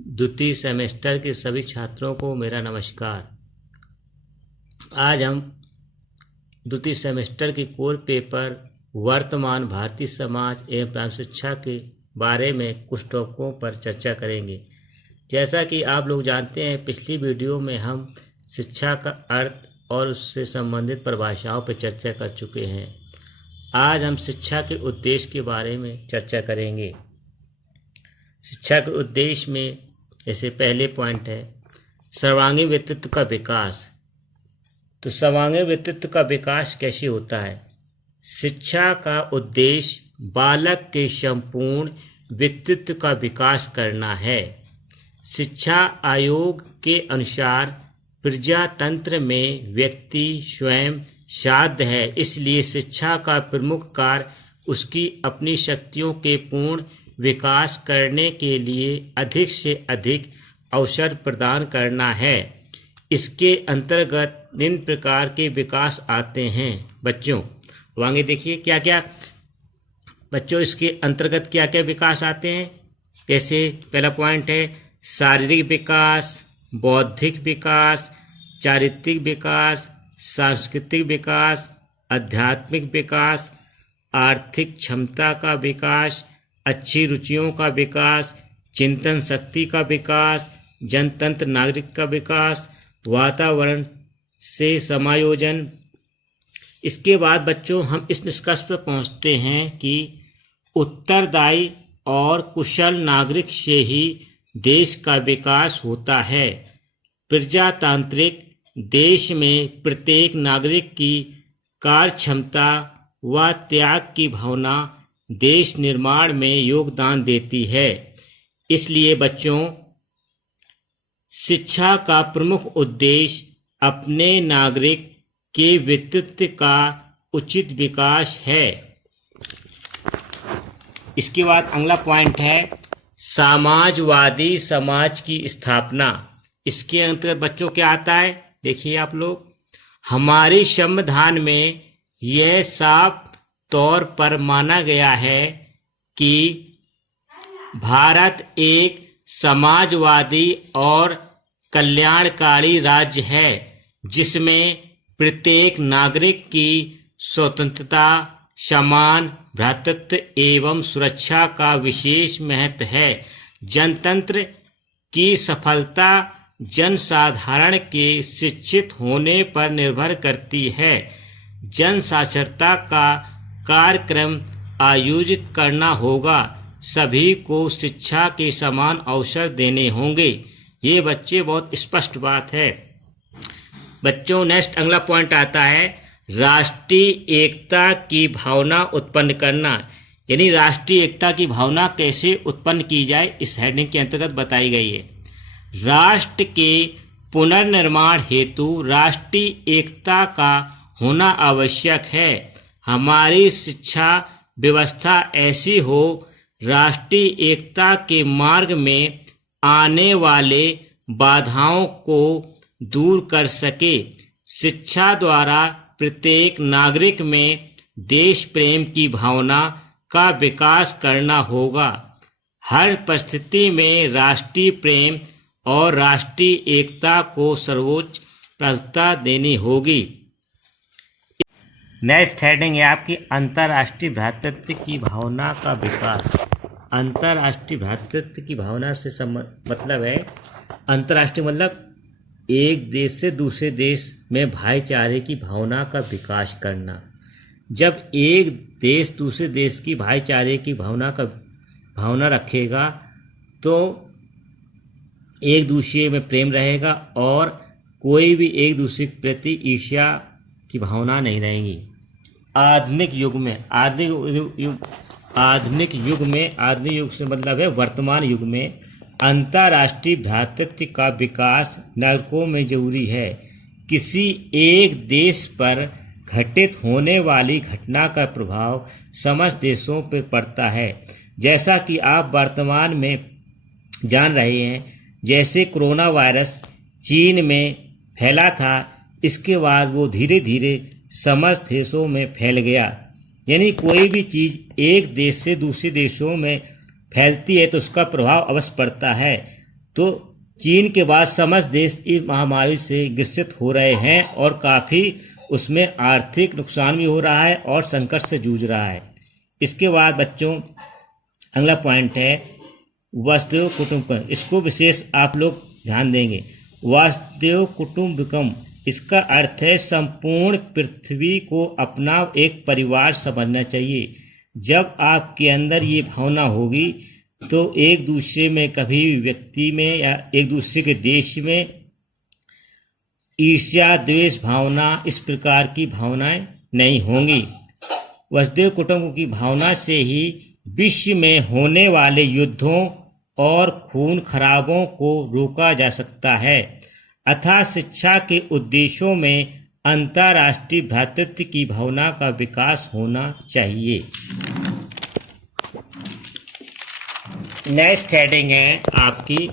द्वितीय सेमेस्टर के सभी छात्रों को मेरा नमस्कार। आज हम द्वितीय सेमेस्टर के कोर पेपर वर्तमान भारतीय समाज एवं प्राथमिक शिक्षा के बारे में कुछ टॉपिकों पर चर्चा करेंगे। जैसा कि आप लोग जानते हैं, पिछली वीडियो में हम शिक्षा का अर्थ और उससे संबंधित परिभाषाओं पर चर्चा कर चुके हैं। आज हम शिक्षा के उद्देश्य के बारे में चर्चा करेंगे। शिक्षा के उद्देश्य में जैसे पहले पॉइंट है सर्वांगीण व्यक्तित्व का विकास। तो सर्वांगीण व्यक्तित्व का विकास कैसे होता है? शिक्षा का उद्देश्य बालक के संपूर्ण व्यक्तित्व का विकास करना है। शिक्षा आयोग के अनुसार प्रजातंत्र में व्यक्ति स्वयं साध्य है, इसलिए शिक्षा का प्रमुख कार्य उसकी अपनी शक्तियों के पूर्ण विकास करने के लिए अधिक से अधिक अवसर प्रदान करना है। इसके अंतर्गत निम्न प्रकार के विकास आते हैं। बच्चों आगे देखिए क्या क्या बच्चों इसके अंतर्गत क्या क्या विकास आते हैं। जैसे पहला पॉइंट है शारीरिक विकास, बौद्धिक विकास, चारित्रिक विकास, सांस्कृतिक विकास, आध्यात्मिक विकास, आर्थिक क्षमता का विकास, अच्छी रुचियों का विकास, चिंतन शक्ति का विकास, जनतंत्र नागरिक का विकास, वातावरण से समायोजन। इसके बाद बच्चों हम इस निष्कर्ष पर पहुंचते हैं कि उत्तरदायी और कुशल नागरिक से ही देश का विकास होता है। प्रजातांत्रिक देश में प्रत्येक नागरिक की कार्य क्षमता व त्याग की भावना देश निर्माण में योगदान देती है। इसलिए बच्चों शिक्षा का प्रमुख उद्देश्य अपने नागरिक के व्यक्तित्व का उचित विकास है। इसके बाद अगला पॉइंट है समाजवादी समाज की स्थापना। इसके अंतर्गत बच्चों क्या आता है? देखिए आप लोग, हमारे संविधान में यह साफ तौर पर माना गया है कि भारत एक समाजवादी और कल्याणकारी राज्य है, जिसमें प्रत्येक नागरिक की स्वतंत्रता, समान भ्रातृत्व एवं सुरक्षा का विशेष महत्व है। जनतंत्र की सफलता जनसाधारण के शिक्षित होने पर निर्भर करती है। जन साक्षरता का कार्यक्रम आयोजित करना होगा, सभी को शिक्षा के समान अवसर देने होंगे। ये बच्चे बहुत स्पष्ट बात है। बच्चों नेक्स्ट अगला पॉइंट आता है राष्ट्रीय एकता की भावना उत्पन्न करना। यानी राष्ट्रीय एकता की भावना कैसे उत्पन्न की जाए, इस हेडिंग के अंतर्गत बताई गई है। राष्ट्र के पुनर्निर्माण हेतु राष्ट्रीय एकता का होना आवश्यक है। हमारी शिक्षा व्यवस्था ऐसी हो राष्ट्रीय एकता के मार्ग में आने वाले बाधाओं को दूर कर सके। शिक्षा द्वारा प्रत्येक नागरिक में देश प्रेम की भावना का विकास करना होगा। हर परिस्थिति में राष्ट्रीय प्रेम और राष्ट्रीय एकता को सर्वोच्च प्राथमिकता देनी होगी। नेक्स्ट हेडिंग है आपकी अंतर्राष्ट्रीय भ्रातृत्व की भावना का विकास। अंतर्राष्ट्रीय भ्रातृत्व की भावना से मतलब है अंतर्राष्ट्रीय मतलब एक देश से दूसरे देश में भाईचारे की भावना का विकास करना। जब एक देश दूसरे देश की भाईचारे की भावना रखेगा तो एक दूसरे में प्रेम रहेगा और कोई भी एक दूसरे के प्रति ईर्ष्या की भावना नहीं रहेगी। आधुनिक युग से मतलब है वर्तमान युग में अंतर्राष्ट्रीय भ्रातृत्व का विकास नागरिकों में जरूरी है। किसी एक देश पर घटित होने वाली घटना का प्रभाव समस्त देशों पर पड़ता है। जैसा कि आप वर्तमान में जान रहे हैं, जैसे कोरोना वायरस चीन में फैला था, इसके बाद वो धीरे धीरे समस्त देशों में फैल गया। यानी कोई भी चीज़ एक देश से दूसरे देशों में फैलती है तो उसका प्रभाव अवश्य पड़ता है। तो चीन के बाद समस्त देश इस महामारी से ग्रसित हो रहे हैं और काफ़ी उसमें आर्थिक नुकसान भी हो रहा है और संकट से जूझ रहा है। इसके बाद बच्चों अगला पॉइंट है वसुधैव कुटुंबकम। इसको विशेष आप लोग ध्यान देंगे। वसुधैव कुटुंबकम इसका अर्थ है संपूर्ण पृथ्वी को अपना एक परिवार समझना चाहिए। जब आपके अंदर ये भावना होगी तो एक दूसरे में कभी भी व्यक्ति में या एक दूसरे के देश में ईर्ष्या द्वेष भावना इस प्रकार की भावनाएं नहीं होंगी। वसुधैव कुटुंबकम की भावना से ही विश्व में होने वाले युद्धों और खून खराबों को रोका जा सकता है। अतः शिक्षा के उद्देश्यों में अंतर्राष्ट्रीय भ्रातृत्व की भावना का विकास होना चाहिए। नेक्स्ट हेडिंग है आपकी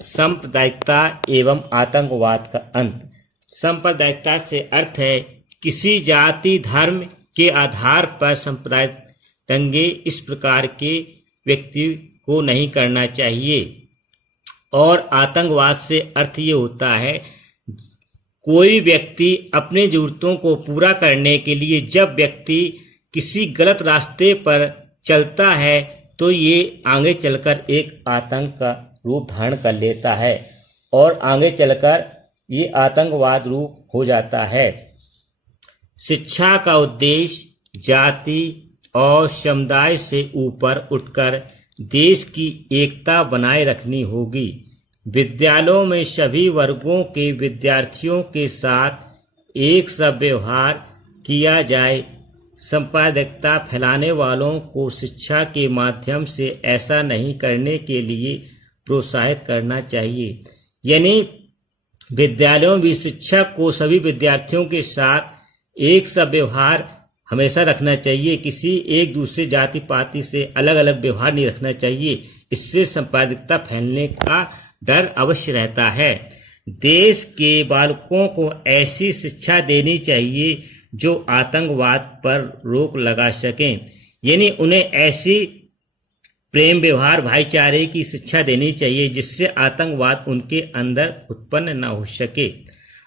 सांप्रदायिकता एवं आतंकवाद का अंत। सांप्रदायिकता से अर्थ है किसी जाति धर्म के आधार पर सांप्रदायिक दंगे इस प्रकार के व्यक्ति को नहीं करना चाहिए। और आतंकवाद से अर्थ ये होता है कोई व्यक्ति अपने जरूरतों को पूरा करने के लिए जब व्यक्ति किसी गलत रास्ते पर चलता है तो ये आगे चलकर एक आतंक का रूप धारण कर लेता है और आगे चलकर ये आतंकवाद रूप हो जाता है। शिक्षा का उद्देश्य जाति और समुदाय से ऊपर उठकर देश की एकता बनाए रखनी होगी। विद्यालयों में सभी वर्गों के विद्यार्थियों के साथ एक सा व्यवहार किया जाए। सांप्रदायिकता फैलाने वालों को शिक्षा के माध्यम से ऐसा नहीं करने के लिए प्रोत्साहित करना चाहिए। यानी विद्यालयों में शिक्षा को सभी विद्यार्थियों के साथ एक सा व्यवहार हमेशा रखना चाहिए। किसी एक दूसरे जाति पाति से अलग अलग व्यवहार नहीं रखना चाहिए। इससे सांप्रदायिकता फैलने का डर अवश्य रहता है। देश के बालकों को ऐसी शिक्षा देनी चाहिए जो आतंकवाद पर रोक लगा सकें। यानी उन्हें ऐसी प्रेम व्यवहार भाईचारे की शिक्षा देनी चाहिए जिससे आतंकवाद उनके अंदर उत्पन्न न हो सके।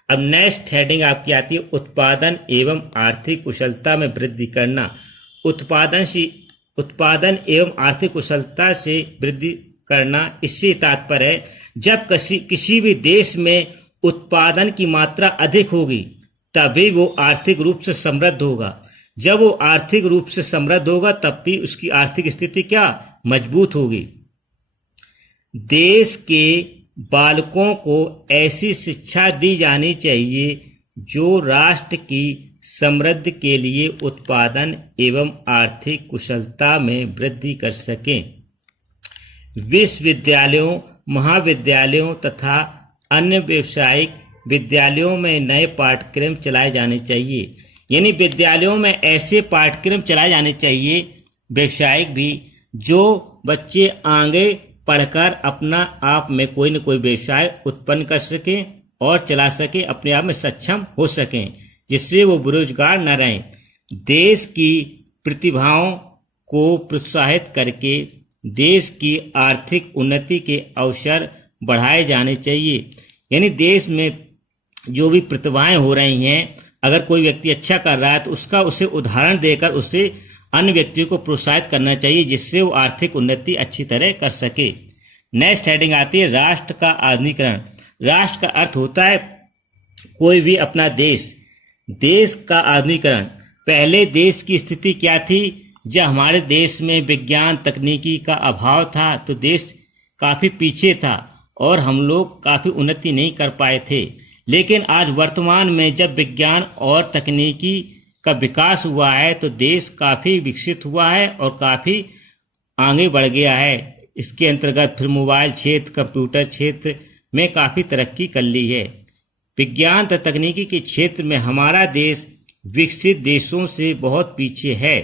अब नेक्स्ट हेडिंग आपकी आती है उत्पादन एवं आर्थिक कुशलता में वृद्धि करना। उत्पादन एवं आर्थिक कुशलता से वृद्धि करना इससे तात्पर्य है जब किसी भी देश में उत्पादन की मात्रा अधिक होगी तभी वो आर्थिक रूप से समृद्ध होगा। जब वो आर्थिक रूप से समृद्ध होगा तब भी उसकी आर्थिक स्थिति क्या मजबूत होगी। देश के बालकों को ऐसी शिक्षा दी जानी चाहिए जो राष्ट्र की समृद्धि के लिए उत्पादन एवं आर्थिक कुशलता में वृद्धि कर सकें। विश्वविद्यालयों महाविद्यालयों तथा अन्य व्यावसायिक विद्यालयों में नए पाठ्यक्रम चलाए जाने चाहिए। यानी विद्यालयों में ऐसे पाठ्यक्रम चलाए जाने चाहिए व्यावसायिक भी जो बच्चे आगे पढ़कर अपना आप में कोई न कोई व्यवसाय उत्पन्न कर सकें और चला सकें, अपने आप में सक्षम हो सकें, जिससे वो बेरोजगार न रहें। देश की प्रतिभाओं को प्रोत्साहित करके देश की आर्थिक उन्नति के अवसर बढ़ाए जाने चाहिए। यानी देश में जो भी प्रतिभाएं हो रही हैं, अगर कोई व्यक्ति अच्छा कर रहा है तो उसे उदाहरण देकर उसे अन्य व्यक्तियों को प्रोत्साहित करना चाहिए जिससे वो आर्थिक उन्नति अच्छी तरह कर सके। नेक्स्ट हेडिंग आती है राष्ट्र का आधुनिकीकरण। राष्ट्र का अर्थ होता है कोई भी अपना देश का आधुनिकीकरण। पहले देश की स्थिति क्या थी? जब हमारे देश में विज्ञान तकनीकी का अभाव था तो देश काफ़ी पीछे था और हम लोग काफ़ी उन्नति नहीं कर पाए थे। लेकिन आज वर्तमान में जब विज्ञान और तकनीकी का विकास हुआ है तो देश काफ़ी विकसित हुआ है और काफ़ी आगे बढ़ गया है। इसके अंतर्गत फिर मोबाइल क्षेत्र, कंप्यूटर क्षेत्र में काफ़ी तरक्की कर ली है। विज्ञान तथा तकनीकी के क्षेत्र में हमारा देश विकसित देशों से बहुत पीछे है।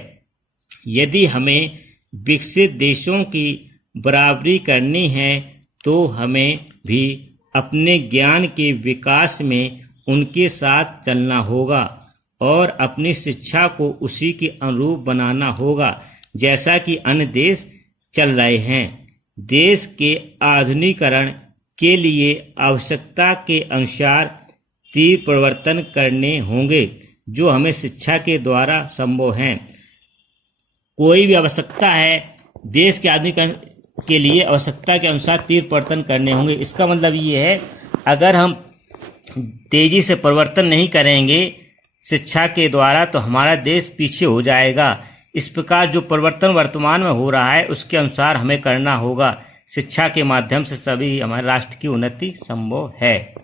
यदि हमें विकसित देशों की बराबरी करनी है तो हमें भी अपने ज्ञान के विकास में उनके साथ चलना होगा और अपनी शिक्षा को उसी के अनुरूप बनाना होगा जैसा कि अन्य देश चल रहे हैं। देश के आधुनिकीकरण के लिए आवश्यकता के अनुसार तीव्र परिवर्तन करने होंगे जो हमें शिक्षा के द्वारा संभव हैं। कोई भी आवश्यकता है, देश के आधुनिकीकरण के लिए आवश्यकता के अनुसार तीव्र परिवर्तन करने होंगे। इसका मतलब ये है, अगर हम तेजी से परिवर्तन नहीं करेंगे शिक्षा के द्वारा तो हमारा देश पीछे हो जाएगा। इस प्रकार जो परिवर्तन वर्तमान में हो रहा है उसके अनुसार हमें करना होगा। शिक्षा के माध्यम से सभी हमारे राष्ट्र की उन्नति संभव है।